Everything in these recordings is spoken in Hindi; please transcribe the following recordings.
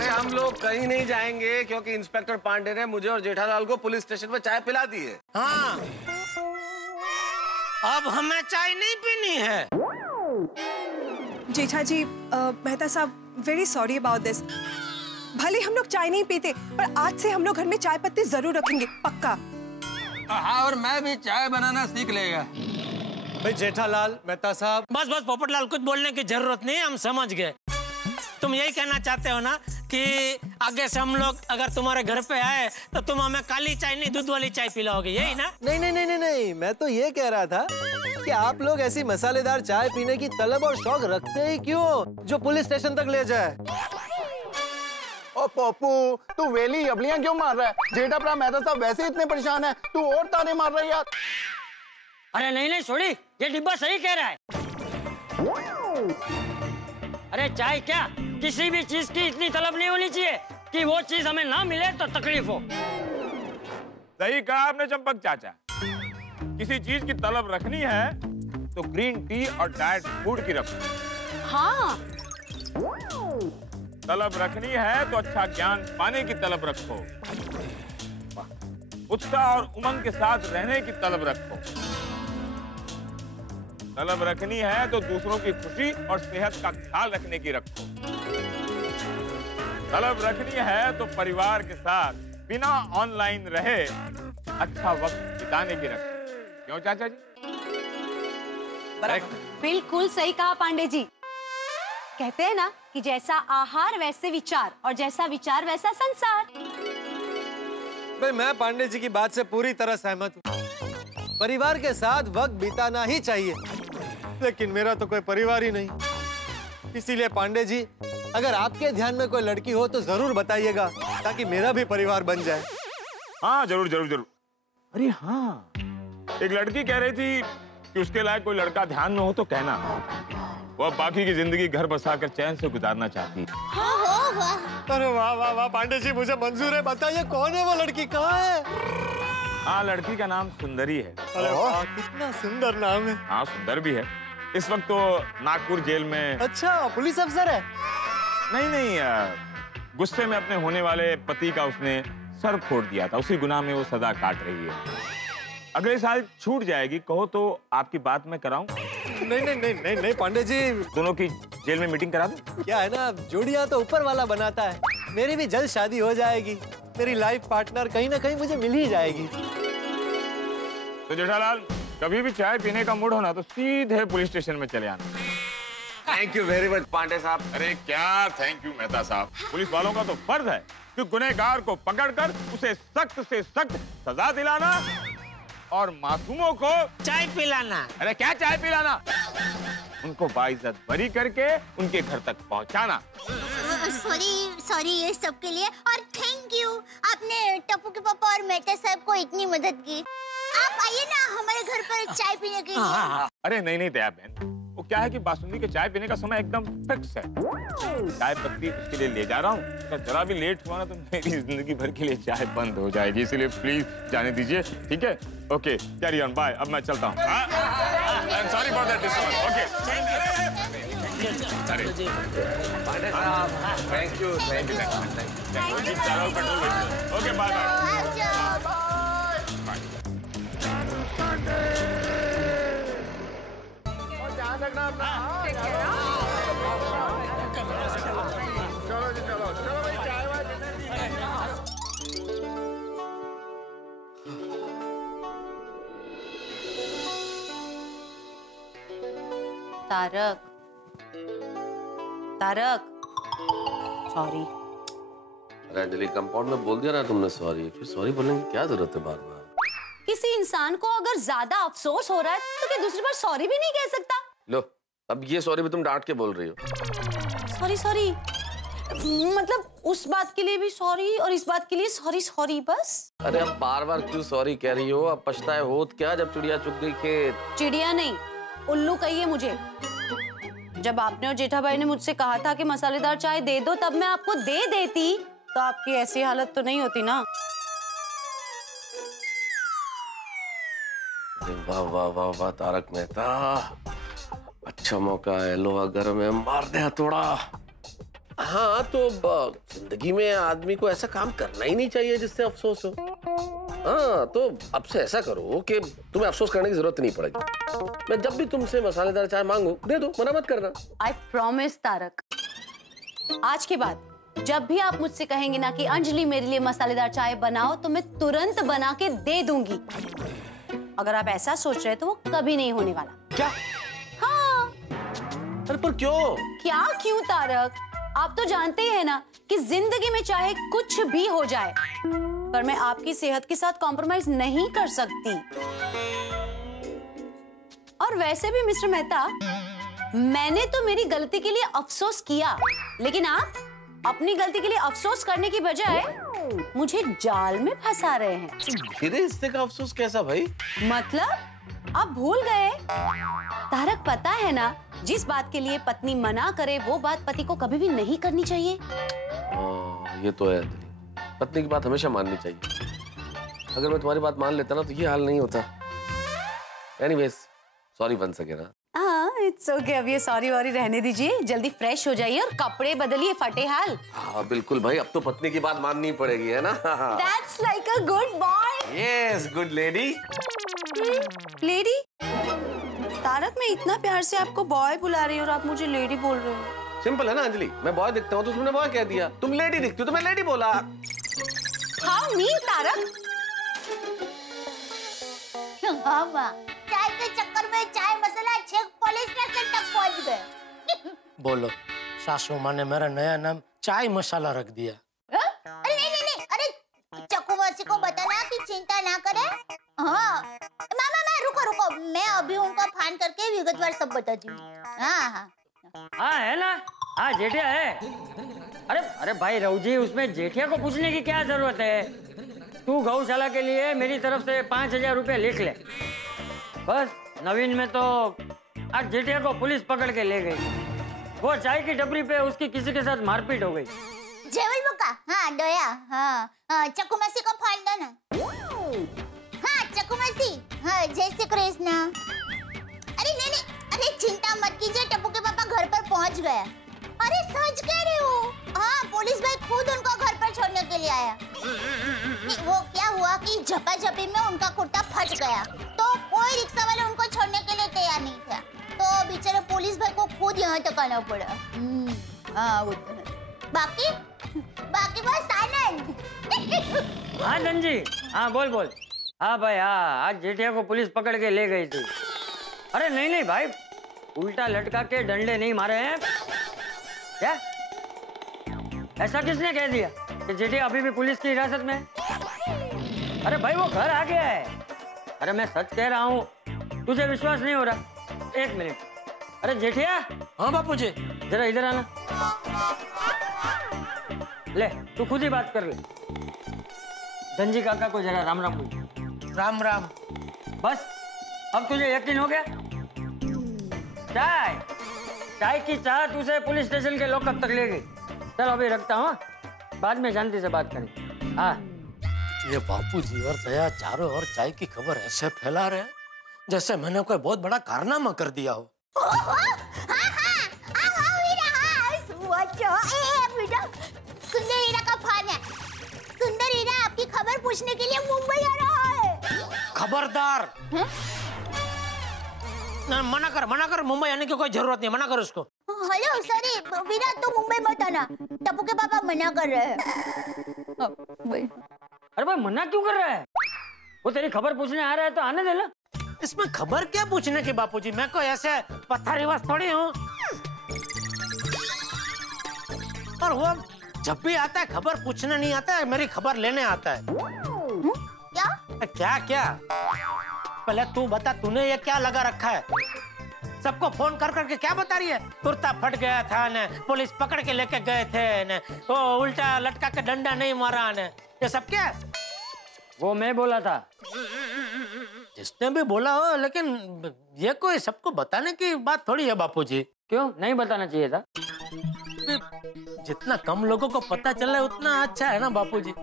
अरे हम लोग कहीं नहीं जाएंगे क्योंकि इंस्पेक्टर पांडे ने मुझे और जेठालाल को पुलिस स्टेशन पर चाय पिला दी है। हाँ, अब हमें चाय नहीं पीनी है। जेठा जी, मेहता साहब, वेरी सॉरी अबाउट दिस। भले हम लोग चाय नहीं पीते, पर आज से हम लोग घर में चाय पत्ती जरूर रखेंगे, पक्का। हाँ, और मैं भी चाय बनाना सीख लेगा। भाई जेठालाल, मेहता साहब, बस बस पोपटलाल, कुछ बोलने की जरूरत नहीं, हम समझ गए। तुम यही कहना चाहते हो ना कि आगे से हम लोग अगर तुम्हारे घर पे आए तो तुम हमें काली चाय नहीं दूध वाली चाय पिलाओगे, यही ना? नहीं नहीं नहीं नहीं नहीं, मैं तो ये कह रहा था कि आप लोग ऐसी मसालेदार चाय पीने की तलब और शौक रखते ही क्यों जो पुलिस स्टेशन तक ले जाए। ओ पप्पू, तू वेली अबलियां क्यों मार रहा है? जेठा भरा मेहता साहब वैसे इतने परेशान है, तू और ताने मार रहा है यार। अरे नहीं नहीं छोड़ी, ये डिब्बा सही कह रहा है। अरे चाय क्या, किसी भी चीज की इतनी तलब नहीं होनी चाहिए कि वो चीज हमें ना मिले तो तकलीफ हो। सही कहा आपने चंपक चाचा। किसी चीज की तलब रखनी है तो ग्रीन टी और डाइट फूड की रखो। हाँ। तलब रखनी है तो अच्छा ज्ञान पाने की तलब रखो। उत्साह और उमंग के साथ रहने की तलब रखो। तलब रखनी है तो दूसरों की खुशी और सेहत का ख्याल रखने की रखो। तलब रखनी है तो परिवार के साथ बिना ऑनलाइन रहे अच्छा वक्त बिताने की रखो। क्यों चाचा जी? बिल्कुल सही कहा पांडे जी। कहते हैं ना कि जैसा आहार वैसे विचार, और जैसा विचार वैसा संसार। भाई मैं पांडे जी की बात से पूरी तरह सहमत हूँ। परिवार के साथ वक्त बिताना ही चाहिए, लेकिन मेरा तो कोई परिवार ही नहीं। इसीलिए पांडे जी, अगर आपके ध्यान में कोई लड़की हो तो जरूर बताइएगा, ताकि मेरा भी परिवार बन जाए। हाँ जरूर जरूर जरूर। अरे हाँ, एक लड़की कह रही थी कि उसके लायक कोई लड़का ध्यान में हो तो कहना। वो बाकी की जिंदगी घर बसाकर चैन से गुजारना चाहती है। अरे वाह वाह वाह पांडे जी, मुझे मंजूर है। बताइए कौन है वो लड़की, कहाँ है? हाँ, लड़की का नाम सुंदरी है। अरे वाह, कितना सुंदर नाम है। हाँ सुंदर भी है। इस वक्त तो नागपुर जेल में। अच्छा, पुलिस अफसर है? नहीं नहीं, गुस्से में अपने होने वाले पति का उसने सर फोड़ दिया था, उसी गुनाह में वो सजा काट रही है। अगले साल छूट जाएगी। कहो तो आपकी बात मैं कराऊं? नहीं नहीं नहीं नहीं नहीं पांडे जी, दोनों की जेल में मीटिंग करा दूं? क्या है ना, जोड़ियां तो ऊपर वाला बनाता है। मेरी भी जल्द शादी हो जाएगी, मेरी लाइफ पार्टनर कहीं ना कहीं मुझे मिल ही जाएगी। तो जेठालाल, कभी भी चाय पीने का मूड होना तो सीधे पुलिस स्टेशन में चले आना। Thank you very much Pandey साहब। अरे क्या थैंक यू मेहता साहब। पुलिस वालों का तो फर्ज है कि गुनहगार को पकड़कर उसे सख्त से सख्त सजा दिलाना और मासूमों को चाय पिलाना। अरे क्या चाय पिलाना, उनको बाइज्जत बरी करके उनके घर तक पहुंचाना। सॉरी ये सब के लिए, और थैंक यू, आपने टप्पू के पापा और मेहता साहब को इतनी मदद की। आप आइए ना हमारे घर पर चाय पीने के लिए। अरे नहीं नहीं दया बहन, वो क्या है कि बासुंदी के चाय पीने का समय एकदम फिक्स है। चाय पत्ती उसके लिए ले जा रहा हूँ। अगर जरा भी लेट हुआ ना तो मेरी जिंदगी भर के लिए चाय बंद हो जाएगी, इसलिए प्लीज जाने दीजिए, ठीक है? Okay, carry on, bye. अब मैं चलता हूँ। Sorry for that disturbance. Okay, Pandey साहब, thank you thank you thank you. Okay, bye bye. ध्यान रखना अपना। चलो जी चलो चलो भाई, चाय वाय तारक, तारक, सॉरी। अरे अंजलि, कंपाउंड में बोल दिया ना तुमने सॉरी, फिर सॉरी बोलने की क्या जरूरत है बार बार? किसी इंसान को अगर ज्यादा अफसोस हो रहा है तो क्या दूसरी बार सॉरी भी नहीं कह सकता? लो, अब ये सॉरी भी तुम डांट के बोल रही हो। सॉरी सॉरी मतलब उस बात के लिए भी सॉरी और इस बात के लिए सॉरी सॉरी बस। अरे अब बार बार क्यों सॉरी कह रही हो? अब पछताए हो क्या जब चिड़िया चुग गई खेत? चिड़िया नहीं, उल्लू कहिए मुझे। जब आपने और जेठा भाई ने मुझसे कहा था कि मसालेदार चाय दे दो, तब मैं आपको दे देती तो आपकी ऐसी हालत तो नहीं होती ना। वाह वाह वाह वाह तारक मेहता, अच्छा मौका है, लोहा गर्म है, मार दे हथौड़ा। हाँ तो जिंदगी में आदमी को ऐसा काम करना ही नहीं चाहिए जिससे अफसोस हो। हाँ तो अब से ऐसा करो कि तुम्हें अफसोस करने की जरूरत नहीं पड़ेगी। मैं जब भी तुमसे मसालेदार चाय मांगू दे दो, मना मत करना। आई प्रॉमिस तारक, आज के बाद जब भी आप मुझसे कहेंगे ना कि अंजलि मेरे लिए मसालेदार चाय बनाओ, तो मैं तुरंत बना के दे दूंगी। अगर आप ऐसा सोच रहे तो वो कभी नहीं होने वाला। क्या? हाँ। अरे पर क्यों? क्या क्यों तारक? आप तो जानते ही है ना कि जिंदगी में चाहे कुछ भी हो जाए, पर मैं आपकी सेहत के साथ कॉम्प्रोमाइज नहीं कर सकती। और वैसे भी मिस्टर मेहता, मैंने तो मेरी गलती के लिए अफसोस किया, लेकिन आप अपनी गलती के लिए अफसोस करने की बजाय मुझे जाल में फंसा रहे हैं। मेरे हिस्से का अफसोस कैसा भाई? मतलब आप भूल गए? तारक, पता है ना, जिस बात के लिए पत्नी मना करे वो बात पति को कभी भी नहीं करनी चाहिए। ये तो है, पत्नी की बात हमेशा माननी चाहिए। अगर मैं तुम्हारी बात मान लेता ना तो ये हाल नहीं होता। Anyways, sorry once again. हाँ, इट्स ओके। अब ये सॉरी वॉरी रहने दीजिए, जल्दी फ्रेश हो जाइए और कपड़े बदलिए फटे हाल। हाँ बिल्कुल भाई, अब तो पत्नी की बात माननी पड़ेगी, है ना? That's like a good boy. Yes, good lady. Lady? Tarak, मैं इतना प्यार से आपको बॉय बुला रही हूँ और आप मुझे लेडी बोल रहे हो। सिंपल है ना अंजलि, मैं बॉय दिखता हूँ तो तुमने बॉय कह दिया, तुम लेडी दिखती हो तो मैं लेडी बोला। How mean, Tarak? हाँ माँ, चाय के चक्कर में चाय मसाला छेक पुलिस स्टेशन तक पहुँच गए। बोलो, सासू माँ ने मेरा नया नाम चाय मसाला रख दिया। अरे नहीं, अरे चक्कू मौसी को बताना कि चिंता ना करे। हाँ मामा, रुको, मैं अभी उनका फोन करके विगतवार सब बताती हूँ। हाँ है ना? हाँ जेठिया है। अरे भाई रघुजी, उसमें जेठिया को पूछने की क्या जरूरत है? तू गौशाला के लिए मेरी तरफ से 5,000 रुपए लिख ले बस। नवीन में तो आज जेठिया को पुलिस पकड़ के ले गई। वो चाय की डबरी पे उसकी किसी के साथ मारपीट हो गई। जेवल बुका, हाँ डोया, हाँ चक्कू मौसी को फोन दो ना। हाँ चक्कू मौसी, हाँ जय श्री कृष्ण। अरे नहीं, अरे चिंता मत कीजिए, टप्पू के पापा घर पर पहुंच गया। अरे सच कह रहे हो? हाँ, पुलिस भाई खुद उनको घर पर छोड़ने के लिए आया। वो क्या हुआ कि झपाझपी में उनका कुर्ता फट गया, तो कोई रिक्शा वाले उनको छोड़ने के लिए तैयार नहीं था, तो बेचारे पुलिस भाई को खुद यहाँ तक आना पड़ा। हाँ वो तो है। बाकी बस आनंद। हाँ धनजी, हाँ बोल। हाँ भाई, हाँ आज जेठिया को पुलिस पकड़ के ले गई थी। अरे नहीं भाई, उल्टा लटका के डंडे नहीं मारे हैं। क्या? ऐसा किसने कह दिया कि जेठिया अभी भी पुलिस की हिरासत में है? अरे भाई वो घर आ गया है। अरे मैं सच कह रहा हूँ, तुझे विश्वास नहीं हो रहा? एक मिनट। अरे जेठिया। हाँ बापूजी। जरा इधर आना। ले, तू खुद ही बात कर ले। धनजी काका को जरा राम राम बोल। राम राम। बस अब तुझे यकीन हो गया? चाय की चाहत उसे पुलिस स्टेशन के लॉकअप तक ले गई। चल अभी रखता हूँ, बाद में शांति से बात करें। हाँ ये बापूजी और दया चारों ओर चाय की खबर ऐसे फैला रहे हैं जैसे मैंने कोई बहुत बड़ा कारनामा कर दिया हो। सुंदर हीरा का फोन है। सुंदर हीरा आपकी खबर पूछने के लिए मुंबई आ रहा है। खबरदार। मना कर, मुंबई आने की कोई जरूरत नहीं, मना कर उसको। हेलो सॉरी वीरा, तो मुंबई मत आना, टप्पू के पापा मना कर रहे हैं। अरे भाई मना क्यों कर रहा है? वो तेरी खबर पूछने आ रहा है तो आने दे ना। इसमें खबर क्या पूछने की बापूजी, मैं कोई ऐसे पत्थरीवास थोड़ी हूँ। और वो जब भी आता है खबर पूछने नहीं आता है, मेरी खबर लेने आता है। क्या? पहले तू बता, तूने ये क्या लगा रखा है? सबको फोन कर करके क्या बता रही है? कुर्ता फट गया था ने, पुलिस पकड़ के लेके गए थे ने, वो उल्टा लटका के डंडा नहीं मारा ने, ये सब क्या है? वो मैं बोला था। जिसने भी बोला हो, लेकिन ये कोई सबको बताने की बात थोड़ी है बापूजी। क्यों नहीं बताना चाहिए था? जितना कम लोगों को पता चले उतना अच्छा है ना बापूजी।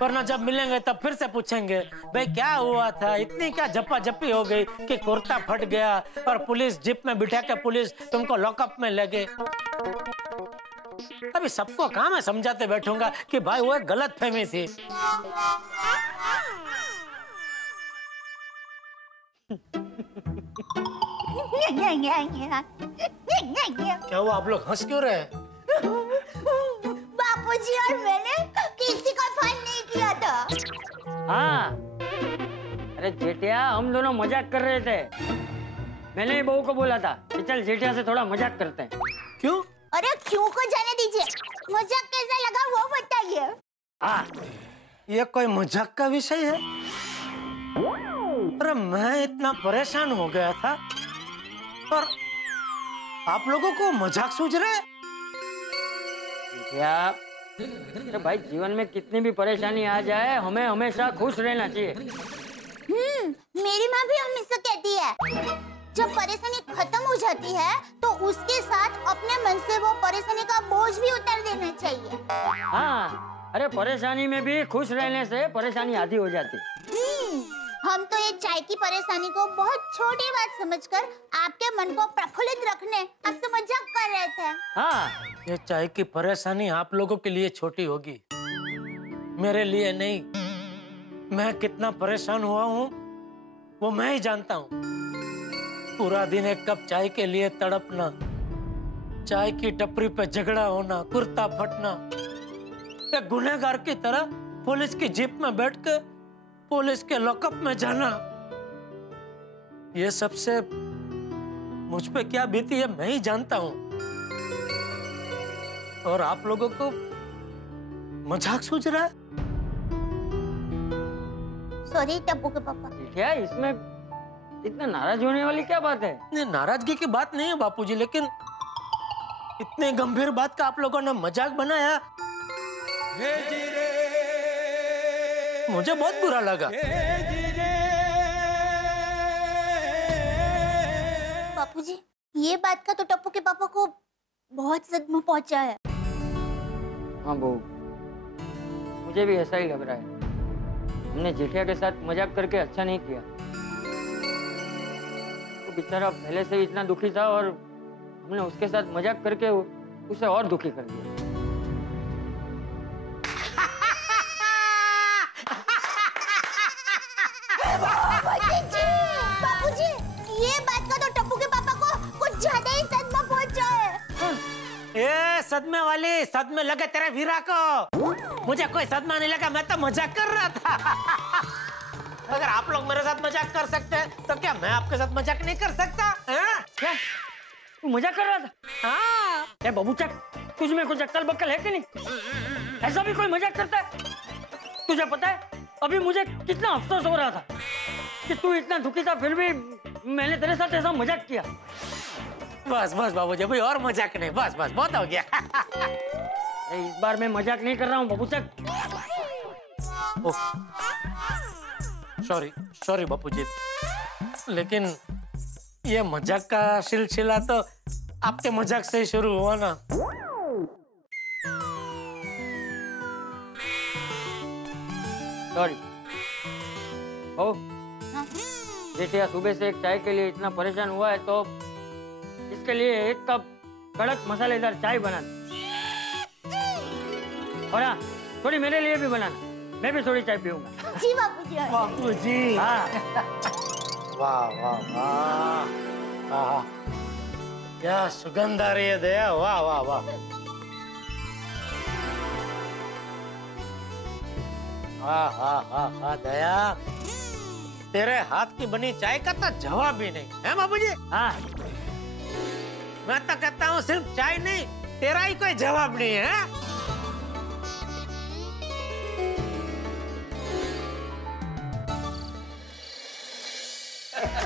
वरना जब मिलेंगे तब फिर से पूछेंगे, भाई क्या हुआ था, इतनी क्या झप्पी हो गई कि कुर्ता फट गया और पुलिस जीप में बिठा के पुलिस तुमको लॉकअप में ले गए। अभी सबको कहाँ मैं समझाते बैठूंगा कि भाई वो एक गलत फहमी थी। क्या हुआ, आप लोग हंस क्यों रहे हैं? बापूजी और मैंने किसी का फोन नहीं किया था। हाँ, अरे जेठिया हम दोनों मजाक कर रहे थे। मैंने ही बहू को बोला था कि चल जेठिया से थोड़ा मजाक करते हैं। क्यों? अरे क्यों को जाने दीजिए, मजाक कैसा लगा वो बताइए। हाँ, ये कोई मजाक का विषय है? अरे मैं इतना परेशान हो गया था और आप लोगों को मजाक सूझ रहा है? जेठिया, अरे भाई जीवन में कितनी भी परेशानी आ जाए हमें हमेशा खुश रहना चाहिए। मेरी माँ भी हमेशा कहती है जब परेशानी खत्म हो जाती है तो उसके साथ अपने मन से वो परेशानी का बोझ भी उतार देना चाहिए। हाँ, अरे परेशानी में भी खुश रहने से परेशानी आधी हो जाती। हम तो ये चाय की परेशानी को बहुत छोटी बात समझकर आपके मन को प्रफुल्लित रखने आपसे मजाक कर रहे थे। हाँ, ये चाय की परेशानी आप लोगों के लिए छोटी होगी, मेरे लिए नहीं। मैं कितना परेशान हुआ हूँ वो मैं ही जानता हूँ। पूरा दिन एक कप चाय के लिए तड़पना, चाय की टपरी पे झगड़ा होना, कुर्ता फटना, एक गुनहगार की तरह पुलिस की जीप में बैठकर पुलिस के लॉकअप में जाना, ये सबसे मुझ पे क्या बीती है मैं ही जानता हूँ। और आप लोगों को मजाक सूझ रहा है? सॉरी टप्पू के पापा। क्या इसमें इतना नाराज होने वाली क्या बात है? नहीं, नाराजगी की बात नहीं है बापूजी, लेकिन इतने गंभीर बात का आप लोगों ने मजाक बनाया, मुझे बहुत बुरा लगा। बापूजी, ये बात का तो टप्पू के पापा को बहुत सदमा पहुंचा है। हाँ बहू, मुझे भी ऐसा ही लग रहा है। हमने जेठिया के साथ मजाक करके अच्छा नहीं किया। वो बेचारा पहले से ही इतना दुखी था और हमने उसके साथ मजाक करके उसे और दुखी कर दिया। बापूजी, ये बात का तो टप्पू के पापा को कुछ ज्यादा ही सदमा पहुंचा है। ए सदमे वाली, सदमे लगे तेरे वीरा को। मुझे कोई सदमा नहीं लगा, मैं तो मजाक कर रहा था। अगर आप लोग मेरे साथ मजाक कर सकते हैं तो क्या मैं आपके साथ मजाक नहीं कर सकता? क्या तू मजाक कर रहा था? हाँ। ए बबूचक, तुझ में कुछ अक्ल बक्कल है कि नहीं? ऐसा भी कोई मजाक करता है? तुझे पता है अभी मुझे कितना अफसोस हो रहा था कि तू इतना दुखी था, फिर भी मैंने तेरे साथ ऐसा मजाक किया। बस बस बाबूजी, अभी और मजाक नहीं, बस बस बहुत हो गया। इस बार मैं मजाक नहीं कर रहा हूँ बबूचक। सॉरी सॉरी बापूजी, लेकिन ये मजाक का सिलसिला तो आपके मजाक से ही शुरू हुआ ना। सॉरी। ओ, जेठिया सुबह से एक चाय के लिए इतना परेशान हुआ है तो इसके लिए एक कप कड़क मसालेदार चाय बना दे। और हाँ, थोड़ी मेरे लिए भी बनाना, मैं भी थोड़ी चाय पीऊंगा। जी बापूजी। बापूजी, हाँ। वाह वाह वाह, क्या सुगंध आ रही है दया, वाह वाह वाह। हाँ हाँ हाँ हाँ दया, तेरे हाथ की बनी चाय का तो जवाब ही नहीं है बाबूजी। हाँ, मैं तो कहता हूँ सिर्फ चाय नहीं, तेरा ही कोई जवाब नहीं है।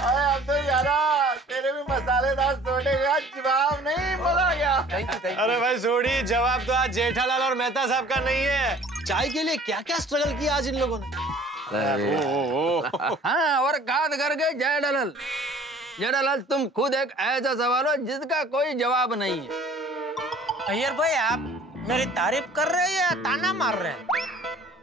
अरे अब तो यारा तेरे भी मसालेदार सोडे का जवाब नहीं बोला गया। अरे भाई सोडी, जवाब तो आज जेठालाल और मेहता साहब का नहीं है। चाय के लिए क्या क्या स्ट्रगल किया आज इन लोगों ने। हाँ, और काट कर गए जेठालाल। जेठालाल, तुम खुद एक ऐसा सवाल हो जिसका कोई जवाब नहीं है। अय्यर भाई, आप मेरी तारीफ कर रहे हैं या ताना मार रहे हैं?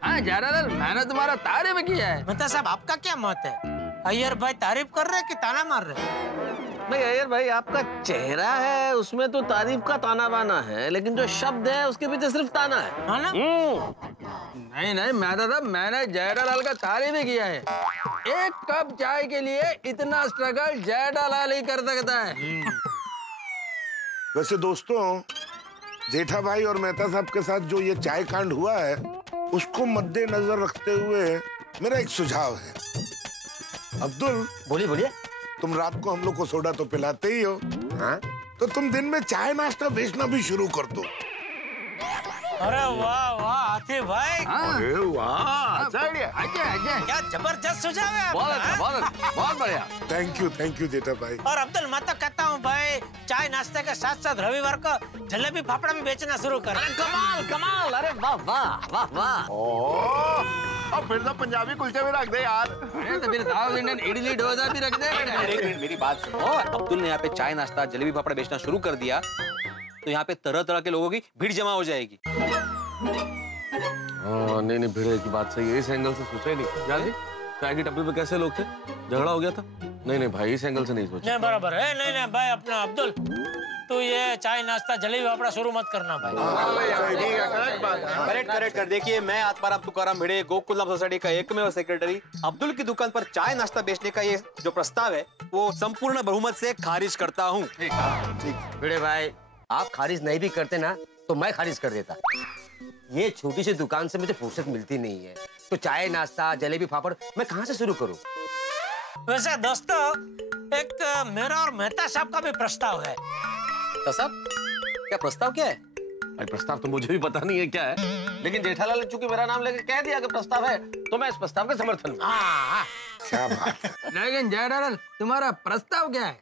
हाँ जेठालाल, मैंने तुम्हारा तारीफ किया है। मेहता साहब, आपका क्या मत है? अय्यर भाई तारीफ कर रहे हैं कि ताना मार रहे हैं? नहीं अय्यर भाई, आपका चेहरा है उसमें तो तारीफ का ताना बाना है, लेकिन जो शब्द है उसके पीछे सिर्फ ताना है। नहीं नहीं मेहता साहब, मैंने जेठालाल का तारीफ ही किया है। एक कप चाय के लिए इतना स्ट्रगल जेठालाल ही कर सकता है। वैसे दोस्तों, जेठा भाई और मेहता साहब के साथ जो ये चाय कांड हुआ है उसको मद्देनजर रखते हुए मेरा एक सुझाव है। अब्दुल, बोलिए बोलिए। तुम रात को हम लोग को सोडा तो पिलाते ही हो, हाँ? तो तुम दिन में चाय नाश्ता बेचना भी शुरू कर दो। अरे वाह वाह आतिफ भाई, अरे वाह, अच्छा आइडिया। क्या जबरदस्त सुझाव है बहुत आपका, अच्छा, बहुत बढ़िया। थैंक यू जेठा भाई। और अब्दुल, मैं तो कहता हूँ भाई, चाय नाश्ते के साथ साथ रविवार को जलेबी फाफड़ा भी बेचना शुरू कर। अरे कमाल कमाल, अरे वाह वाह वाह वाह। अब फिर तो पंजाबी कुलचे भी रख दे यार। तो फिर साउथ इंडियन इडली डोसा भी रख दे। एक मिनट मेरी बात सुनो। अब्दुल ने यहाँ पे चाय नाश्ता जलेबी फाफड़ा बेचना शुरू कर दिया तो यहाँ पे तरह तरह के लोगों की भीड़ जमा हो जाएगी। नहीं भीड़ की बात सही है, इस एंगल से सोचा ही नहीं। क्या जी, चाय की टपरी पे कैसे लोग थे, झगड़ा हो गया था? नहीं भाई, इस एंगल से नहीं सोचा। नहीं बराबर है। नहीं भाई, अपना अब्दुल, तू ये चाय नाश्ता जलेबी फाफड़ा शुरू मत करना भाई। करेक्ट कर। देखिए, मैं आत्माराम तुकाराम भिड़े गोकुलम सोसाइटी का एकमेव सेक्रेटरी अब्दुल की दुकान पर चाय नाश्ता बेचने का ये जो प्रस्ताव है वो संपूर्ण बहुमत से खारिज करता हूँ। ठीक भिड़े भाई, आप खारिज नहीं भी करते ना तो मैं खारिज कर देता। ये छोटी सी दुकान से मुझे फुर्सत मिलती नहीं है, तो चाय नाश्ता जलेबी फाफड़ मैं कहाँ से शुरू करूँ? वैसे दोस्तों, एक मेरा और मेहता साहब का भी प्रस्ताव है। तो साहब, क्या प्रस्ताव क्या है? अरे प्रस्ताव तो मुझे भी पता नहीं है क्या है, लेकिन जेठालाल ने चूंकि मेरा नाम लेकर कह दिया कि प्रस्ताव है, तो मैं इस प्रस्ताव के समर्थन में। क्या बात है। लेकिन जेठालाल, तुम्हारा प्रस्ताव क्या है?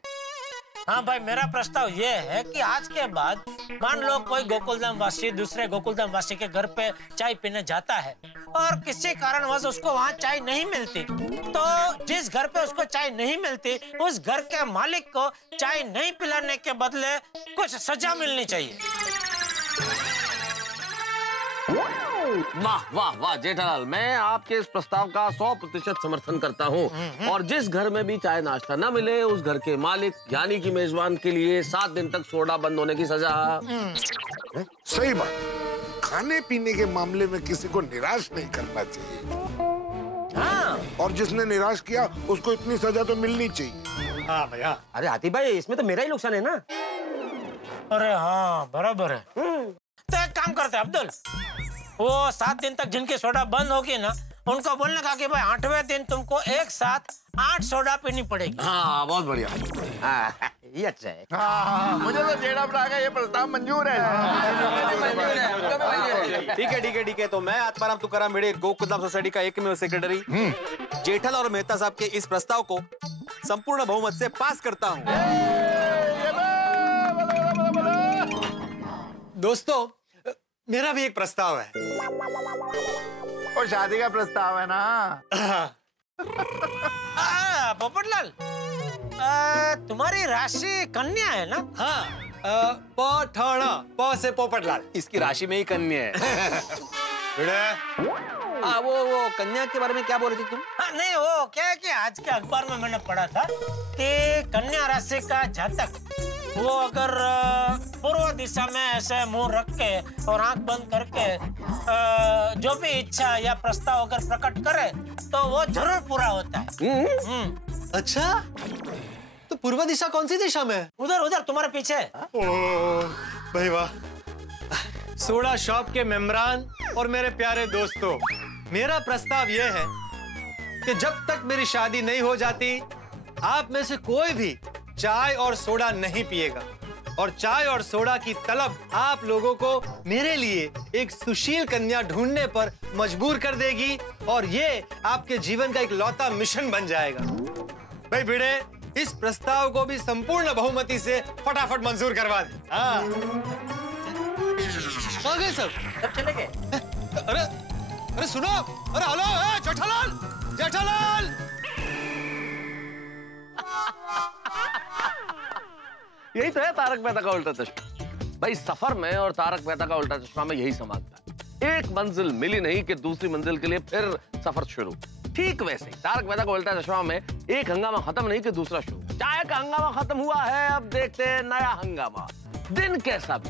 हाँ भाई, मेरा प्रस्ताव ये है कि आज के बाद मान लो कोई गोकुलधाम वासी दूसरे गोकुलधाम वासी के घर पे चाय पीने जाता है और किसी कारणवश उसको वहाँ चाय नहीं मिलती, तो जिस घर पे उसको चाय नहीं मिलती उस घर के मालिक को चाय नहीं पिलाने के बदले कुछ सजा मिलनी चाहिए। वाह वाह वाह जेठालाल, मैं आपके इस प्रस्ताव का 100% समर्थन करता हूँ। और जिस घर में भी चाय नाश्ता न मिले उस घर के मालिक यानी कि मेजबान के लिए 7 दिन तक सोडा बंद होने की सजा। सही बात। खाने पीने के मामले में किसी को निराश नहीं करना चाहिए। हाँ। और जिसने निराश किया उसको इतनी सजा तो मिलनी चाहिए। हाँ भैया। अरे आतिफ भाई, इसमें तो मेरा ही नुकसान है ना। अरे हाँ बराबर है। तो एक काम करते हैं अब्दुल, वो 7 दिन तक जिनकी सोडा बंद होगी ना, उनको बोलने का कि भाई 8वें दिन तुमको एक साथ 8 सोडा पीनी पड़ेगी। हाँ बहुत बढ़िया। ये अच्छा है। हाँ, मुझे तो जेठा भरा का ये प्रस्ताव मंजूर है। ठीक है। तो मैं आत्माराम तुकाराम भिड़े गोकुलधाम सोसाइटी का एकमेव सेक्रेटरी जेठालाल और मेहता साहब के इस प्रस्ताव को संपूर्ण बहुमत से पास करता हूँ। दोस्तों, मेरा भी एक प्रस्ताव है। और शादी का प्रस्ताव है ना। पोपटलाल, तुम्हारी राशि कन्या है ना? हाँ, पठाना, प से पोपटलाल। इसकी राशि में ही कन्या है। वो कन्या के बारे में क्या बोल रही थी तुम? नहीं, वो क्या है कि आज के अखबार में मैंने पढ़ा था कि कन्या राशि का जातक वो अगर पूर्व दिशा में ऐसे मुंह रख के और आंख बंद करके जो भी इच्छा या प्रस्ताव अगर प्रकट करे तो वो जरूर पूरा होता है। अच्छा, तो पूर्व दिशा कौन सी दिशा में? उधर तुम्हारे पीछे। भाई वाह। सोडा शॉप के मेम्बरान और मेरे प्यारे दोस्तों, मेरा प्रस्ताव यह है कि जब तक मेरी शादी नहीं हो जाती आप में से कोई भी चाय और सोडा नहीं पिएगा, और चाय और सोडा की तलब आप लोगों को मेरे लिए एक सुशील कन्या ढूंढने पर मजबूर कर देगी और ये आपके जीवन का एक लौता मिशन बन जाएगा। भाई भिड़े, इस प्रस्ताव को भी संपूर्ण बहुमति से फटाफट मंजूर करवा दे। हाँ। आ गए सब चले गए। अरे सुनो, अरे हेलो, जेठालाल। यही तो है तारक मेहता का उल्टा चश्मा। भाई सफर में और तारक मेहता का उल्टा चश्मा में यही समानता है। एक मंजिल मिली नहीं कि दूसरी मंजिल के लिए फिर सफर शुरू। ठीक वैसे ही तारक मेहता का उल्टा चश्मा में एक हंगामा खत्म नहीं कि दूसरा शुरू। चाय एक हंगामा खत्म हुआ है, अब देखते हैं नया हंगामा। दिन कैसा भी,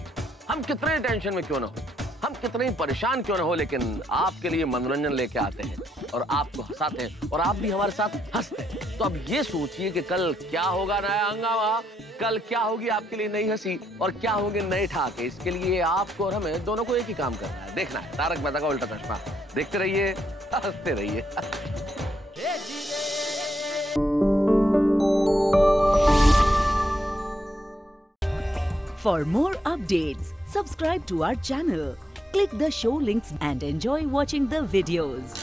हम कितने टेंशन में क्यों ना हो, हम कितने परेशान क्यों ना हो, लेकिन आपके लिए मनोरंजन लेके आते हैं और आपको हंसाते हैं और आप भी हमारे साथ हंसते हैं। तो अब ये सोचिए कि कल क्या होगा नया हंगामा, कल क्या होगी आपके लिए नई हंसी और क्या होंगे नए ठाके। इसके लिए आपको और हमें दोनों को एक ही काम करना है, देखना है तारक मेहता का उल्टा चश्मा। देखते रहिए, हंसते रहिए। For more updates, subscribe to our channel, click the show links and enjoy watching the videos.